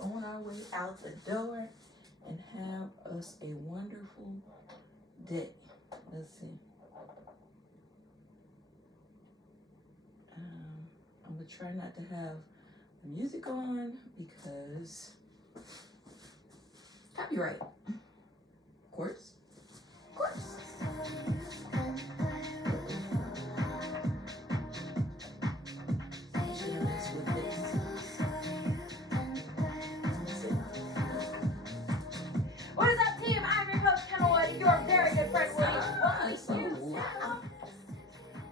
on our way out the door and have us a wonderful day. Let's see. I'm going to try not to have the music on because copyright. Of course. Of course. What is up, team? I'm your coach, Tonal, your very good friend, Woody. Welcome to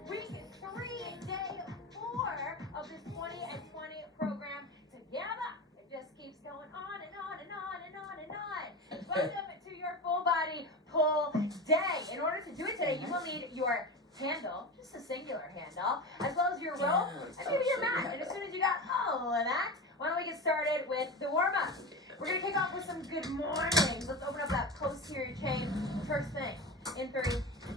week 3, day 4 of this 20 and 20 program together. It just keeps going on and on and on and on and on. Welcome to your full body pull day. In order to do it today, you will need your handle, just a singular handle, as well as your rope and maybe your mat. And as soon as you got all of that, why don't we get started with the warm-up? We're going to kick off with some good mornings. Let's open up that posterior chain. First thing, in 3,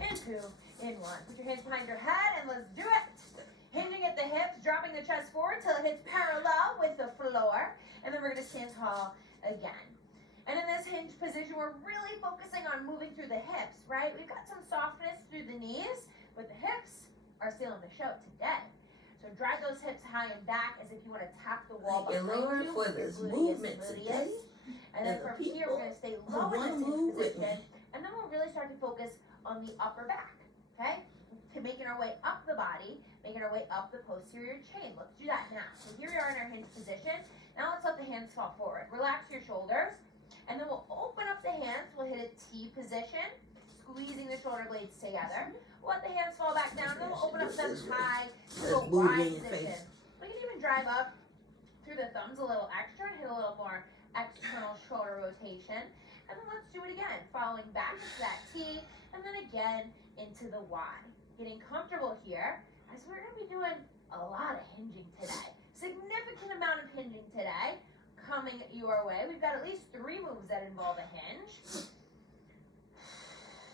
in 2, in 1. Put your hands behind your head and let's do it. Hinging at the hips, dropping the chest forward till it hits parallel with the floor. And then we're going to stand tall again. And in this hinge position, we're really focusing on moving through the hips, right? We've got some softness through the knees, but the hips are still in the show today. So drive those hips high and back as if you want to tap the wall behind Lord, you. for this movement today. And then from here, we're going to stay low in this hinge position. And then we'll really start to focus on the upper back, okay? To making our way up the body, making our way up the posterior chain. Let's do that now. So here we are in our hinge position. Now let's let the hands fall forward. Relax your shoulders. And then we'll open up the hands. We'll hit a T position, squeezing the shoulder blades together. We'll let the hands fall back down, and then we'll open up them high to a wide position. We can even drive up through the thumbs a little extra and hit a little more external shoulder rotation. And then let's do it again, following back into that T, and then again into the Y. Getting comfortable here, as we're going to be doing a lot of hinging today. Significant amount of hinging today coming your way. We've got at least 3 moves that involve a hinge.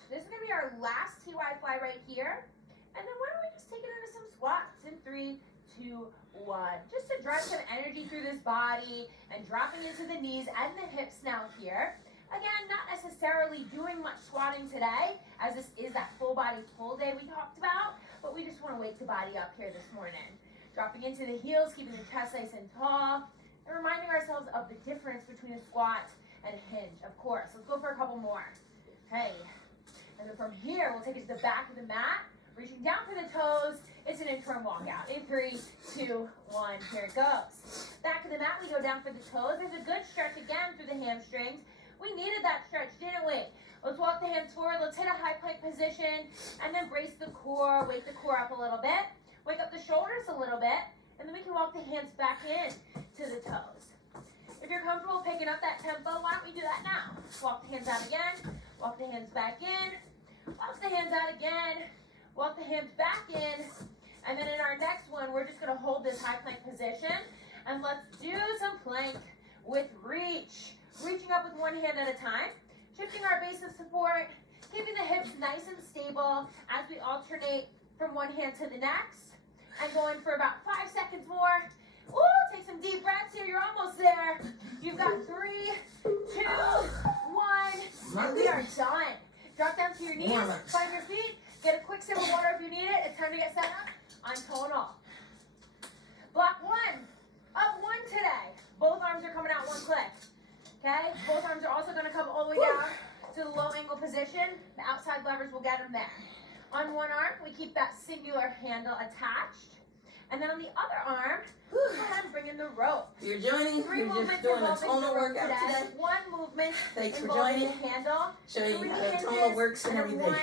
This is going to be our last TY fly right here. And then why don't we just take it into some squats in 3, 2, 1. Just to drive some energy through this body and dropping into the knees and the hips now here. Again, not necessarily doing much squatting today, as this is that full body pull day we talked about, but we just want to wake the body up here this morning. Dropping into the heels, keeping the chest nice and tall, and reminding ourselves of the difference between a squat and a hinge, of course. Let's go for a couple more. Okay. And then from here, we'll take it to the back of the mat, reaching down for the toes. It's an interim walkout. In 3, 2, 1, here it goes. Back of the mat, we go down for the toes. There's a good stretch again through the hamstrings. We needed that stretch, didn't we? Let's walk the hands forward. Let's hit a high plank position, and then brace the core, wake the core up a little bit. Wake up the shoulders a little bit, and then we can walk the hands back in to the toes. If you're comfortable picking up that tempo, why don't we do that now? Walk the hands out again, walk the hands back in, walk the hands out again, walk the hands back in, and then in our next one, we're just gonna hold this high plank position, and let's do some plank with reach. Reaching up with one hand at a time, shifting our base of support, keeping the hips nice and stable as we alternate from one hand to the next, and going for about 5 seconds more. Ooh, take some deep breaths here. You're almost there. You've got 3, 2, 1, and we are done. Drop down to your knees, find your feet, get a quick sip of water if you need it. It's time to get set up. I'm Tonal. Block 1, up 1 today. Both arms are coming out 1 click. Okay, both arms are also going to come all the way down to the low angle position. The outside levers will get them there. On one arm, we keep that singular handle attached. And then on the other arm, go ahead and bring in the rope. You're joining. 3 You're movements just doing a involving tonal the rope workout today. 1 movement Thanks for involving joining. the handle. Showing 3 you how the hinges, tonal works and then everything. 1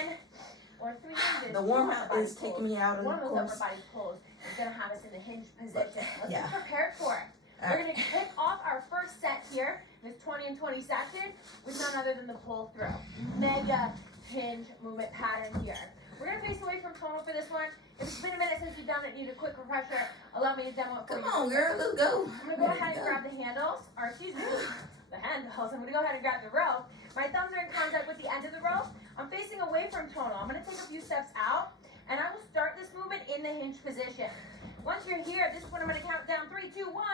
or 3 hinges. The warm up is taking me out of One the of those course. upper body pulls is going to have us in the hinge position. Let's Yeah. get prepared for it. We're going to kick off our first set here, this 20 and 20 section, with none other than the pull through. Mega hinge movement pattern here. We're going to face away from tonal for this one. If it's been a minute since you've done it, need a quick refresher, allow me to demo it for you. Come on, girl, let's go. I'm going to go ahead and grab the handles, or excuse me, the handles. I'm going to go ahead and grab the rope. My thumbs are in contact with the end of the rope. I'm facing away from tonal. I'm going to take a few steps out, and I will start this movement in the hinge position. Once you're here, this is when I'm going to count down 3, 2, 1.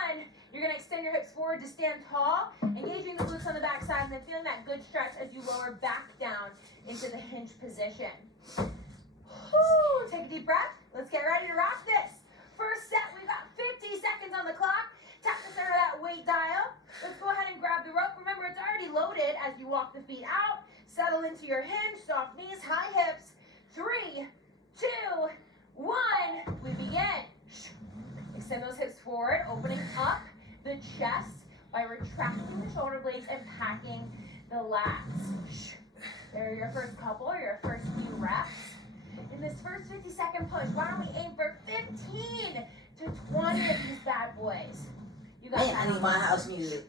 You're going to extend your hips forward to stand tall, engaging the glutes on the back side, and then feeling that good stretch as you lower back down into the hinge position. Woo, take a deep breath. Let's get ready to rock this. First set, we've got 50 seconds on the clock. Tap the center of that weight dial. Let's go ahead and grab the rope. Remember, it's already loaded as you walk the feet out. Settle into your hinge, soft knees, high hips. 3, 2, 1. We begin. Extend those hips forward, opening up the chest by retracting the shoulder blades and packing the lats. There are your first couple, your first few reps. In this first 50-second push, why don't we aim for 15 to 20 of these bad boys? You got Man, I need my house music.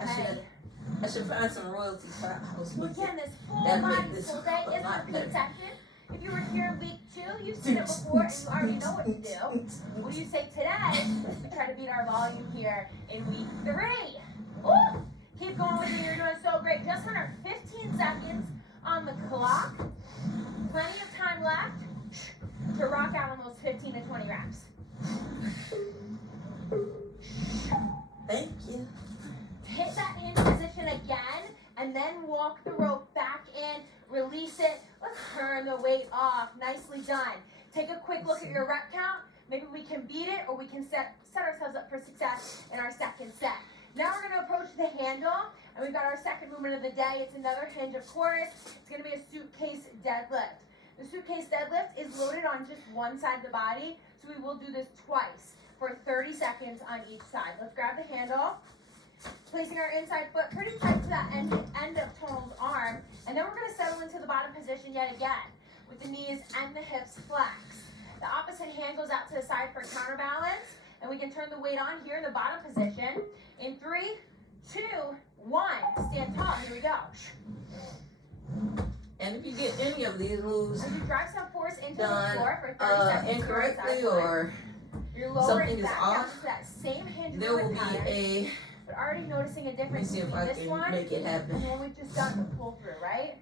I should find some royalties for house Well, music. again, this full That'd body, make this full day a is lot repeat better. section. If you were here in week 2, you've seen it before and you already know what to do. What do you say today? We try to beat our volume here in week 3. Ooh, keep going with me. You're doing so great. Just under 15 seconds on the clock. Plenty of time left to rock out on those 15 to 20 reps. Thank you. Hit that hinge position again, and then walk the rope back in, release it. Let's turn the weight off. Nicely done. Take a quick look at your rep count. Maybe we can beat it, or we can set ourselves up for success in our second set. Now we're going to approach the handle, and we've got our second movement of the day. It's another hinge, of course. It's going to be a suitcase deadlift. The suitcase deadlift is loaded on just one side of the body, so we will do this twice for 30 seconds on each side. Let's grab the handle, placing our inside foot pretty tight to that end of Tonal's arm, and then we're going to settle into the bottom position yet again with the knees and the hips flexed. The opposite hand goes out to the side for counterbalance, and we can turn the weight on here in the bottom position. In 3, 2, 1, stand tall. Here we go. And if you get any of these moves As you drive some force into the done floor for 30 seconds. incorrectly or you're lowering something is back down off, to that same hinge there will movement be pattern. a, But already noticing a let me difference see if between I this can one make it happen. and the one we've just done the pull through, right?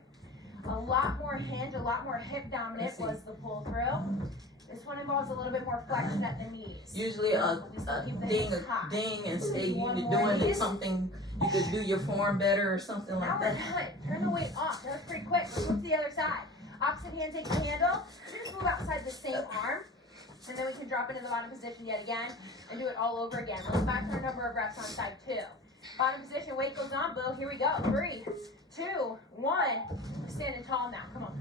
A lot more hinge, a lot more hip dominant Let's see. was the pull through. This one involves a little bit more flexion at the knees. Usually a ding and say you're doing it something, you could do your form better or something Now like we're that. done. Turn the weight off. That was pretty quick. Let's move to the other side. Opposite hand takes the handle. Just move outside the same arm. And then we can drop into the bottom position yet again and do it all over again. Let's back our number of reps on side 2. Bottom position, weight goes on, boo. Here we go. 3, 2, 1. We're standing tall now. Come on.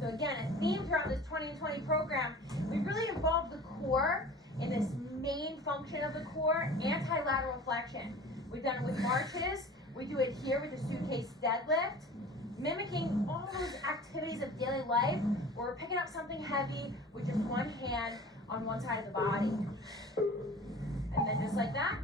So again, a theme throughout this 2020 program, we've really involved the core in this main function of the core, anti-lateral flexion. We've done it with marches. We do it here with the suitcase deadlift, mimicking all those activities of daily life where we're picking up something heavy with just one hand on one side of the body. And then just like that,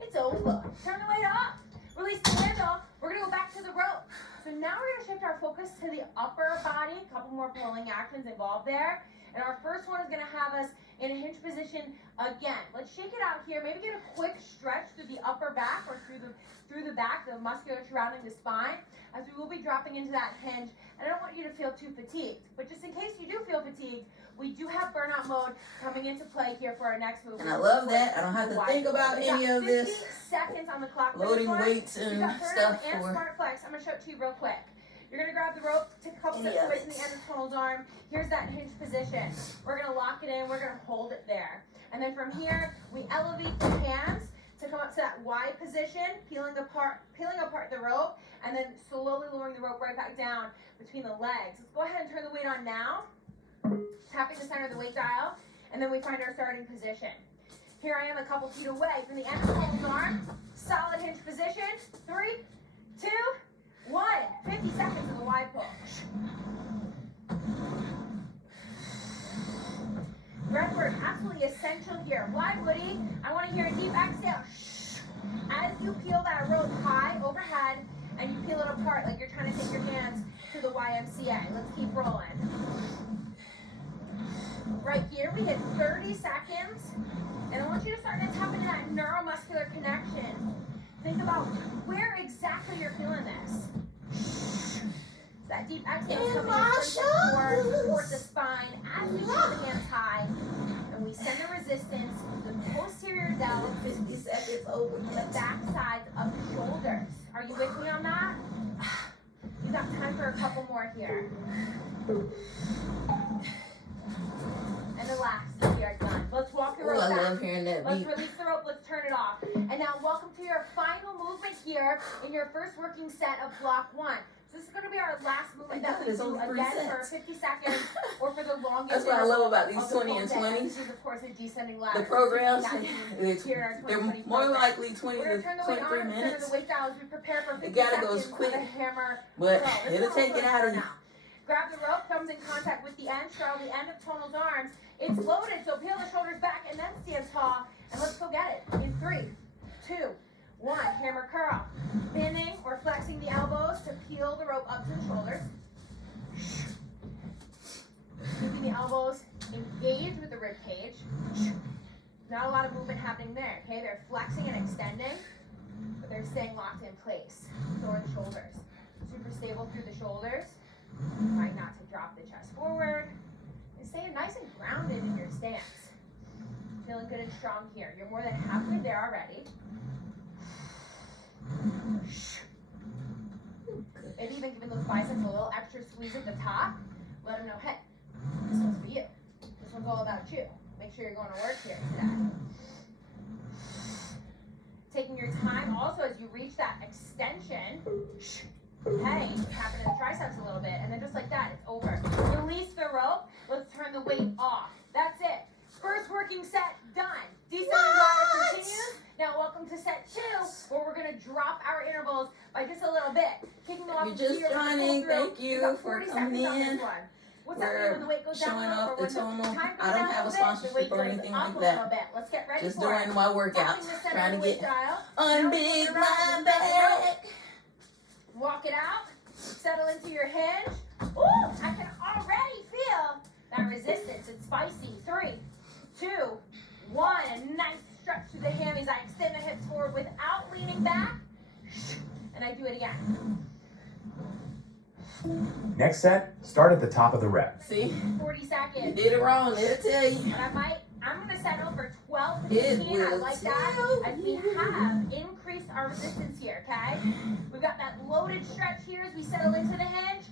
it's over. Turn the weight up. Release the handle. We're going to go back to the rope. So now we're going to shift our focus to the upper body. A couple more pulling actions involved there. And our first one is going to have us in a hinge position again. Let's shake it out here. Maybe get a quick stretch through the upper back or through the back, the musculature surrounding the spine, as we will be dropping into that hinge. And I don't want you to feel too fatigued. But just in case you do feel fatigued, we do have burnout mode coming into play here for our next move. And I love that. I don't have to think about any of this 50 seconds on the clock. loading weights You and got burnout stuff and for smart flex. I'm going to show it to you real quick. You're going to grab the rope, take a couple Any steps of away it. from the end of Tonal's arm. Here's that hinge position. We're going to lock it in. We're going to hold it there. And then from here, we elevate the hands to come up to that Y position, peeling apart the rope, and then slowly lowering the rope right back down between the legs. Let's go ahead and turn the weight on now. Tapping the center of the weight dial, and then we find our starting position. Here I am a couple feet away from the end of Tonal's arm. Solid hinge position. 3, 2, 1. 50 seconds of the Y pull. Breath work, absolutely essential here. Why, Woody? I want to hear a deep exhale. As you peel that rope high overhead and you peel it apart like you're trying to take your hands to the YMCA. Let's keep rolling. Right here, we hit 30 seconds. And I want you to start to tap into that neuromuscular connection. Think about where exactly you're feeling this. That deep exhale is coming in place to support the spine as we keep the hands high. And we send the resistance to the posterior delt 50 seconds over. and the back sides of the shoulders. Are you with me on that? You got time for a couple more here. And the last, we are done. Let's walk the Oh, rope I back. love hearing that Let's beat. release the rope, let's turn it off. And now welcome to your final movement here in your first working set of block 1. So this is going to be our last movement that we It's do only 3 again for sets. 50 seconds or for the longest. That's what I love about these of the 20 whole and day. 20s. This is of course a descending ladder. The programs, Here are they're 20 more programs. likely 20 We're to going to turn the weight 23 on and center minutes, the weight down as we prepare for 50 It gotta go seconds quick, of a hammer but curl. This it'll is take also it out of you. now. Grab the rope, comes in contact with the end, straddle the end of Tonal's arms. It's loaded, so peel the shoulders back and then stand tall. And let's go get it. In 3, 2, 1. Hammer curl. Bending or flexing the elbows to peel the rope up to the shoulders. Keeping the elbows engaged with the rib cage. Not a lot of movement happening there, okay? They're flexing and extending, but they're staying locked in place. So are the shoulders. Super stable through the shoulders. Trying not to drop the chest forward. And staying nice and grounded in your stance. Feeling good and strong here. You're more than halfway there already. Maybe even giving those biceps a little extra squeeze at the top. Let them know, hey, this one's for you. This one's all about you. Make sure you're going to work here today. Taking your time also as you reach that extension. Hey, tap into the triceps a little bit, and then just like that, it's over. Release the rope. Let's turn the weight off. That's it. First working set done. Descending ladder continues. Now welcome to set 2, where we're gonna drop our intervals by just a little bit. Kicking them off. You're just joining. Thank you for coming in. What's happening when the weight goes down? Showing off or the when Tonal. time goes I don't down a have a little bit, the sponsorship weight or goes anything up like a that. little bit. Let's get ready Just for doing it. my workouts, Tapping the center trying of to the weight get dial. unbig Now, my back. Walk it out. Settle into your hinge. Ooh, I can already feel that resistance. It's spicy. 3, 2, 1. A nice stretch to the hammies. I extend the hips forward without leaning back. And I do it again. Next set, start at the top of the rep. See, 40 you seconds. did it wrong. It'll tell you. And I'm going to settle for 12 to It 15. I will like that. tell As we you. have increased our resistance here, okay? We've got that loaded stretch here as we settle into the hinge.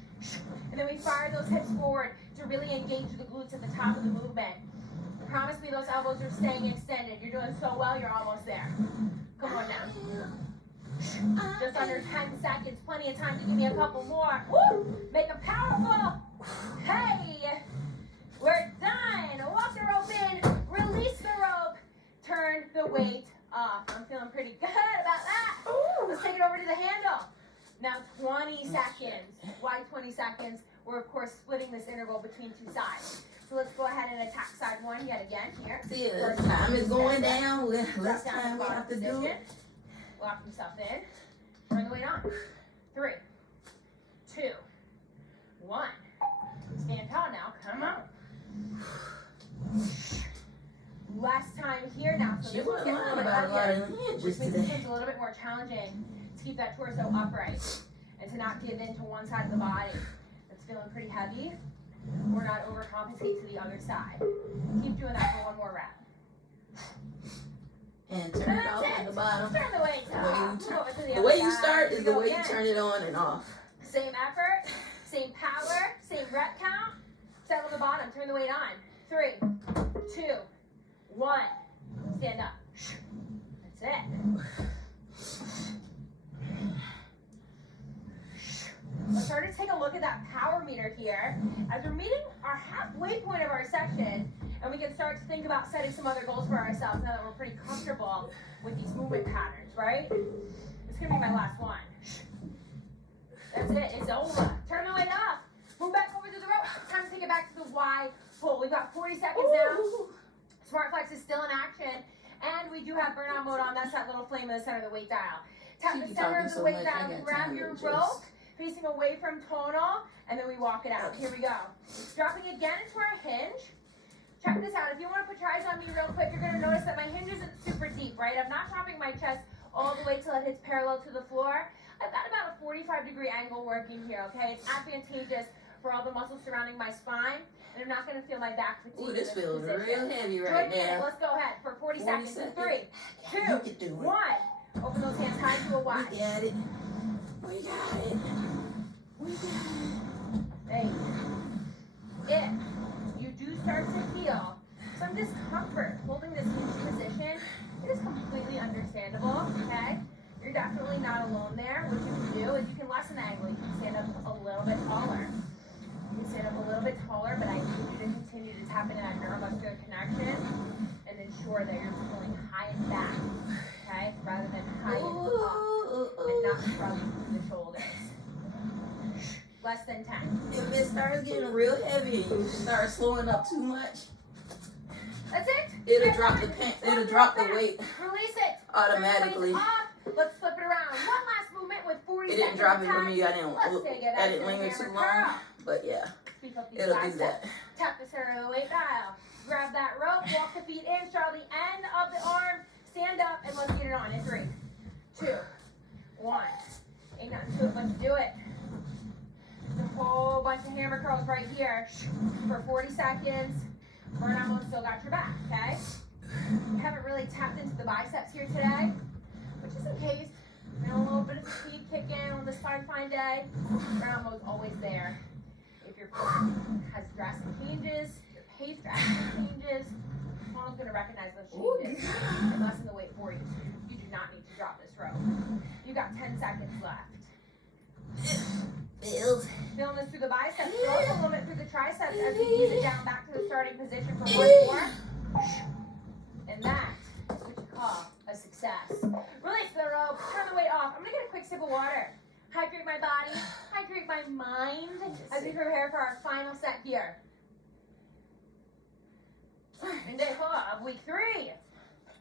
And then we fire those hips forward to really engage the glutes at the top of the movement. Promise me those elbows are staying extended. You're doing so well, you're almost there. Come on now. Just under 10 seconds. Plenty of time to give me a couple more. Woo! Make them powerful. Hey! We're done. Walk the rope in. Release the rope. Turn the weight off. I'm feeling pretty good about that. Let's take it over to the handle. Now 20 seconds. Why 20 seconds? We're of course splitting this interval between 2 sides. So let's go ahead and attack side 1 yet again here. See, the time is going down. Less time we have to do it. Lock yourself in. Turn the weight on. 3, 2, 1. Stand tall now. Come on. Less time here now. So She this one's wasn't getting a lying little bit about a lot heavier, of which hinges makes this today. one's a little bit more challenging to keep that torso upright and to not give in to one side of the body. It's feeling pretty heavy. Or not overcompensate to the other side. Keep doing that for 1 more rep. And turn it off at the bottom. Turn the weight off. The way you start is the way you turn it on and off. Same effort, same power, same rep count. Settle the bottom. Turn the weight on. 3, 2, 1. Stand up. That's it. Let's start to take a look at that power meter here as we're meeting our halfway point of our session, and we can start to think about setting some other goals for ourselves now that we're pretty comfortable with these movement patterns, right? It's gonna be my last one. That's it, it's over. Turn the weight off. Move back over to the rope. It's time to take it back to the wide pull. We've got 40 seconds now. Smart Flex is still in action, and we do have burnout mode on. That's that little flame in the center of the weight dial. Tap She the be center talking of the so weight much, I dial, got grab time your to rope, adjust. facing away from tonal, and then we walk it out. Here we go. Dropping again into our hinge. Check this out. If you want to put your eyes on me real quick, you're going to notice that my hinge isn't super deep, right? I'm not dropping my chest all the way till it hits parallel to the floor. I've got about a 45-degree angle working here, okay? It's advantageous for all the muscles surrounding my spine, and I'm not going to feel my back fatigue. Ooh, this feels position. real heavy Join right me in it. now. Let's go ahead for 40 seconds. In 3, 2, You can do it. 1. Open those hands high to a Y. We got it. We got it. We got it. Hey, if you do start to feel some discomfort holding this hinge position, it is completely understandable, okay? You're definitely not alone there. What you can do is you can lessen the angle. You can stand up a little bit taller. You can stand up a little bit taller, but I need you to continue to tap into that neuromuscular connection and ensure that you're pulling high and back, okay? Rather than high and up and not scrubbing through the shoulders. Less than 10. If it starts getting real heavy and you start slowing up too much, That's it. it'll drop the it'll drop the weight Release it. automatically. Let's flip it around. One last movement with 40 It seconds. didn't drop it for time. me. I didn't Let's take it back to the linger too hammer long. curl. But yeah, Sweep up these it'll do biceps. that. Tap the center of the weight dial. Grab that rope. Walk the feet in. Start the end of the arm. Stand up and let's get it on in 3, 2, 1. Ain't nothing to it but to do it. A whole bunch of hammer curls right here for 40 seconds. Burnout mode still got your back, okay? You haven't really tapped into the biceps here today, but just in case, you know, a little bit of fatigue kick in on this fine day. Burnout mode's always there. If your form has drastic changes, your pace drastic changes, Tonal's going to recognize those changes and lessen the weight for you. So you do not need to drop this rope. You got 10 seconds left. Feeling this through the biceps, feel a little bit through the triceps as we ease it down back to the starting position for 1 more. And that is what you call a success. Release the rope, turn the weight off. I'm gonna get a quick sip of water. Hydrate my body, hydrate my mind as we prepare for our final set here. And day 4 of week 3.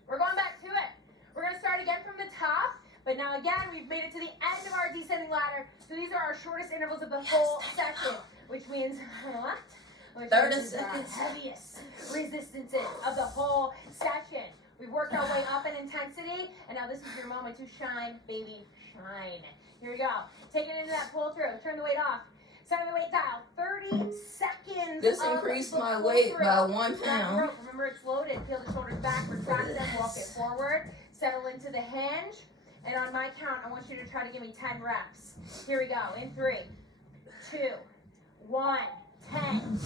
We're going back to it. We're gonna start again from the top. But now again, we've made it to the end of our descending ladder. So these are our shortest intervals of the whole session, which means what? Which 30 means seconds. our heaviest resistances of the whole session. We've worked our way up in intensity, and now this is your moment to shine, baby, shine. Here we go. Take it into that pull through. Turn the weight off. Center the weight dial. 30 seconds. This of increased the my pull weight through. by 1 That pound. rope, remember it's loaded. Peel the shoulders back, retract them, walk it forward. Settle into the hinge. And on my count, I want you to try to give me 10 reps. Here we go. In 3, 2, 1, 10.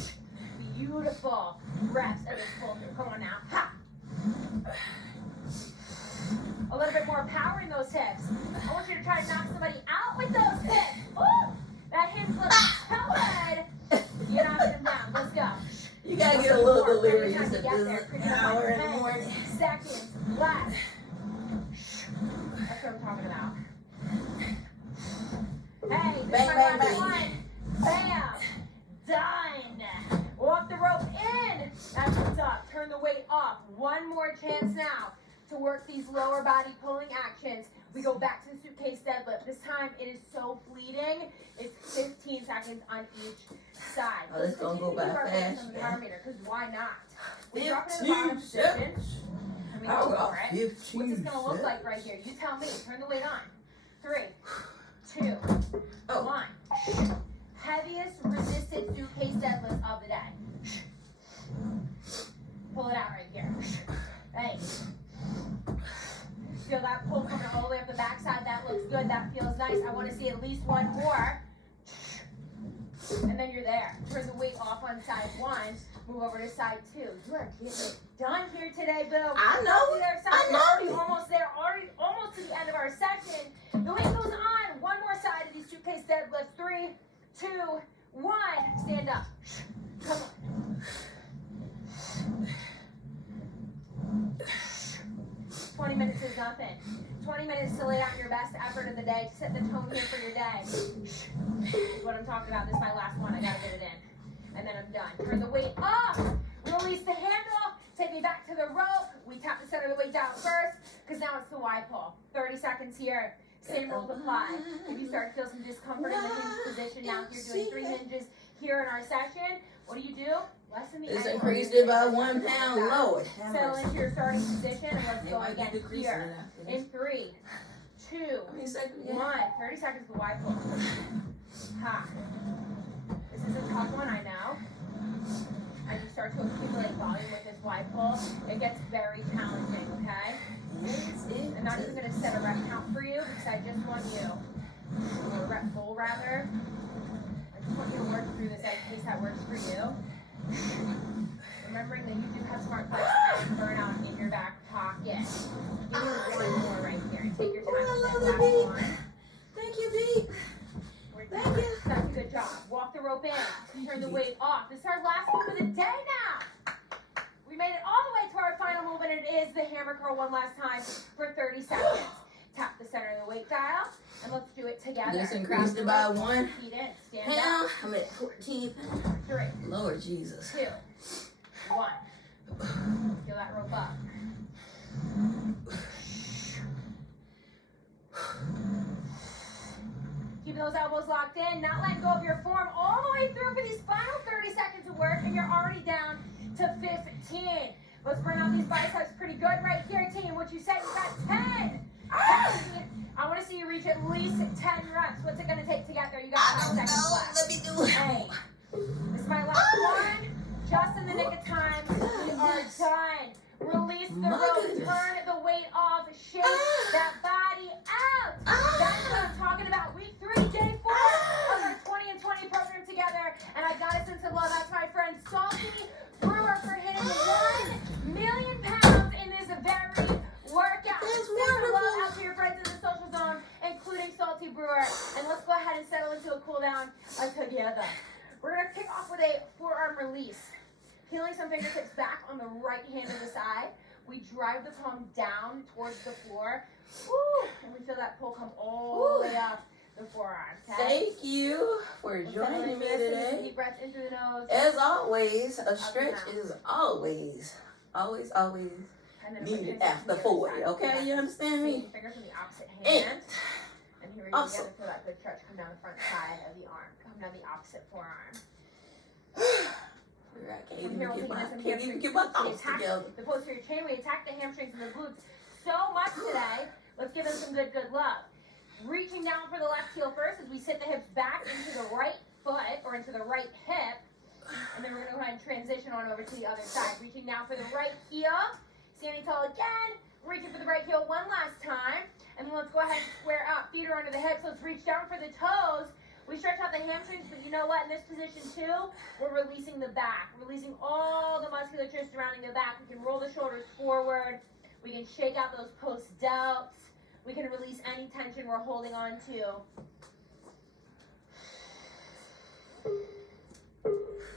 Beautiful reps of this pull through. Come on now. Ha! A little bit more power in those hips. I want you to try to knock somebody out with those hips. Ooh! That hinge looks so good. You're knocking them down. Let's go. You gotta get a little More. delirious Every at time you get there, this pretty hour in much. the 10 morning. seconds left. That's what I'm talking about. Hey, this Bang, is my bang, last bang. one. Bam. Done. Walk the rope in. That's what's up. Turn the weight off. One more chance now to work these lower body pulling actions. We go back to the suitcase deadlift. This time it is so fleeting. It's 15 seconds on each side. Oh, this gonna go by fast, On the man. power meter, because why not? We drop it in the 15 bottom position. seconds. And we I go got for it. 15 What's this gonna look seconds. like right here? You tell me. Turn the weight on. 3, 2, Oh. 1. Heaviest resisted suitcase deadlift of the day. Pull it out right here. Hey. Feel that pull coming all the way up the backside. That looks good. That feels nice. I want to see at least one more. And then you're there. Turn the weight off on side 1. Move over to side 2. You are getting it done here today, Boo. I know See it. there, side I two. know We're it. almost there. Already, almost to the end of our session. The weight goes on. One more side of these suitcase deadlifts. 3, 2, 1. Stand up. Come on. 20 minutes is nothing. 20 minutes to lay out your best effort of the day, to set the tone here for your day. This is what I'm talking about. This is my last one. I gotta get it in. And then I'm done. Turn the weight up. Release the handle. Take me back to the rope. We tap the center of the weight down first, because now it's the Y pull. 30 seconds here. Same rules apply. If you start to feel some discomfort in the hinge position, now if you're doing 3 hinges here in our session, what do? Lessen the It's angle. increased it by 1 pound. Lord. have Settle mercy. into your starting position and let's They go might be again decreasing here. it after this. In 3, 2, How many seconds? 1. 30 seconds to Y pull. Ha. This is a tough one, I know. As you start to accumulate volume with this Y pull, it gets very challenging, okay? Yes, it I'm not even going to set a rep count for you because I just want you, or a rep goal rather. I just want you to work through this in case that works for you. Remembering that you do have smart flex and burnout in your back pocket. Give me one more right here and take your time with that last one. Thank you, B. Thank you. That's a good job. Walk the rope in. Turn the weight off. This is our last move of the day now. We made it all the way to our final move, and it is the hammer curl one last time for 30 seconds. Tap the center of the weight dial, and let's do it together. Just increased it by 1. Feet in. Stand Now up. I'm at 14. 3, Lord Jesus. 2, 1. Feel that rope up. Keep those elbows locked in, not letting go of your form all the way through for these final 30 seconds of work, and you're already down to 15. Let's burn out these biceps pretty good right here, team. What you said, you got 10. 10. I want to see you reach at least 10 reps. What's it going to take to get there? You got 5 seconds left. Let me do it. 8. This is my last one. Just in the nick of time. We are done. Release the rope. Turn the weight off. Shake that body out. That's what I'm talking about. Week 3, day 4 of our 20 and 20 program together. And I got a sense of love. That's my friend Salty Brewer for hitting 1 million pounds in this very workout. That's Send wonderful. love out to your friends in the social zone, including Salty Brewer. And let's go ahead and settle into a cool down together. We're going to kick off with a forearm release. Peeling some fingertips back on the right hand to the side. We drive the palm down towards the floor. Woo, and we feel that pull come all the way up the forearm. Okay? Thank you for We'll settle joining into me this. Take some today. deep breaths in through the nose. As always, a stretch down. is always And then needed switch after to the 40. other side. Okay, you understand me? Fingers on the opposite And hand. And here we go awesome. together. Feel that good stretch come down the front side of the arm. Come down the opposite forearm. I can't From even here, we'll get take my, this in can't even hamstrings. get my We thoughts attack together. the posterior chain. We attack the hamstrings and the glutes so much today. Let's give them some good love. Reaching down for the left heel first as we sit the hips back into the right foot or into the right hip. And then we're going to go ahead and transition on over to the other side. Reaching down for the right heel. Standing tall again. Reaching for the right heel one last time. And then let's go ahead and square up. Feet are under the hips. Let's reach down for the toes. We stretch out the hamstrings, but you know what? In this position too, we're releasing the back. Releasing all the musculature surrounding the back. We can roll the shoulders forward. We can shake out those post delts. We can release any tension we're holding on to.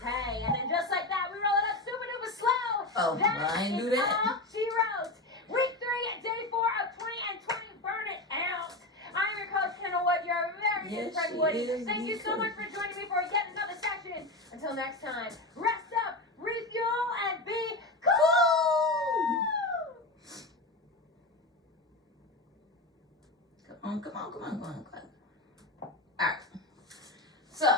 Hey, and then just like that, we roll it up super duper slow. Oh, That I ain't is do that. all she wrote. Week 3, day 4 of 20 and 20. Burn it out. I'm your coach, Kendall Wood, your very good friend Woody. Thank you so much for joining me for yet another session. Until next time, rest up, refuel, and be cool. Come on. Alright. So,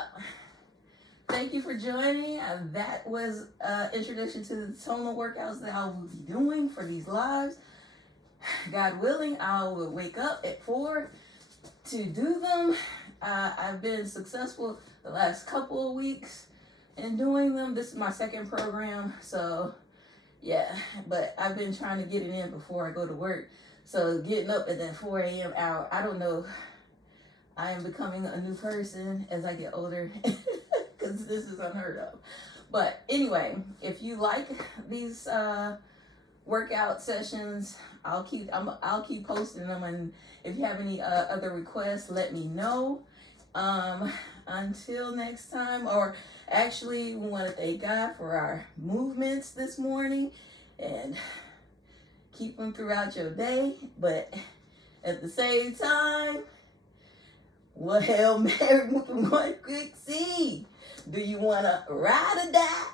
thank you for joining. That was introduction to the tonal workouts that I will be doing for these lives. God willing, I will wake up at 4 to do them. I've been successful the last couple of weeks in doing them. This is my second program, so yeah, but I've been trying to get it in before I go to work. So getting up at that 4 a.m. hour, I don't know. I am becoming a new person as I get older because this is unheard of. But anyway, if you like these workout sessions, I'll keep posting them, and if you have any other requests, let me know. Until next time, or actually, we want to thank God for our movements this morning, and keep them throughout your day. But at the same time, well, Hail Mary with one quick seed. Do you want to ride or die?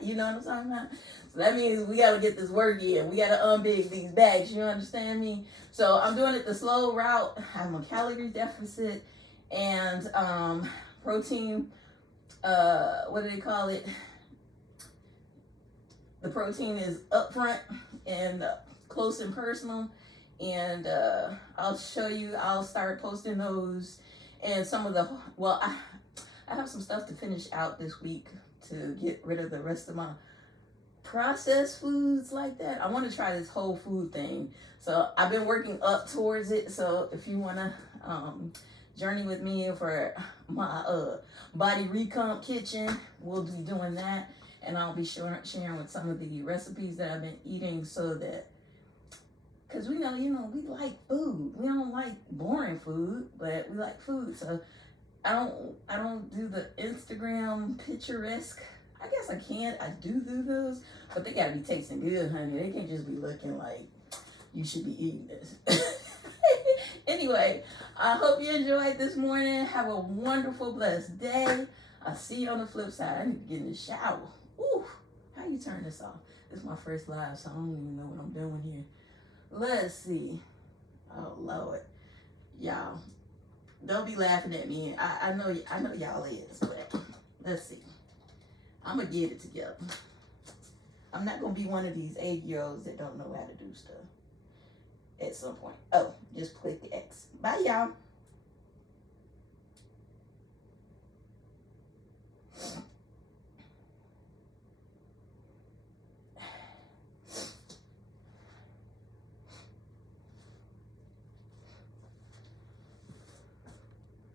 You know what I'm talking about? So that means we got to get this work in. We got to unbig these bags. You understand me? So I'm doing it the slow route. I'm on calorie deficit and protein. What do they call it? The protein is up front and close and personal. and I'll show you. I'll start posting those and some of the. Well, I have some stuff to finish out this week to get rid of the rest of my processed foods like that. I want to try this whole food thing, so I've been working up towards it. So if you want to journey with me for my body recomp kitchen, we'll be doing that, and I'll be sharing with some of the recipes that I've been eating, so that, because we know, we like food. We don't like boring food, but we like food. So I don't do the Instagram picturesque. I guess I can. I do those, but they gotta be tasting good, honey. They can't just be looking like you should be eating this. Anyway, I hope you enjoyed this morning. Have a wonderful, blessed day. I'll see you on the flip side. I need to get in the shower. Ooh, how you turn this off? This is my first live, so I don't even know what I'm doing here. Let's see. Oh Lord, y'all, don't be laughing at me. I know y'all is, but let's see. I'm gonna get it together. I'm not gonna be one of these 8-year-olds that don't know how to do stuff at some point. Oh, just click the X. Bye, y'all.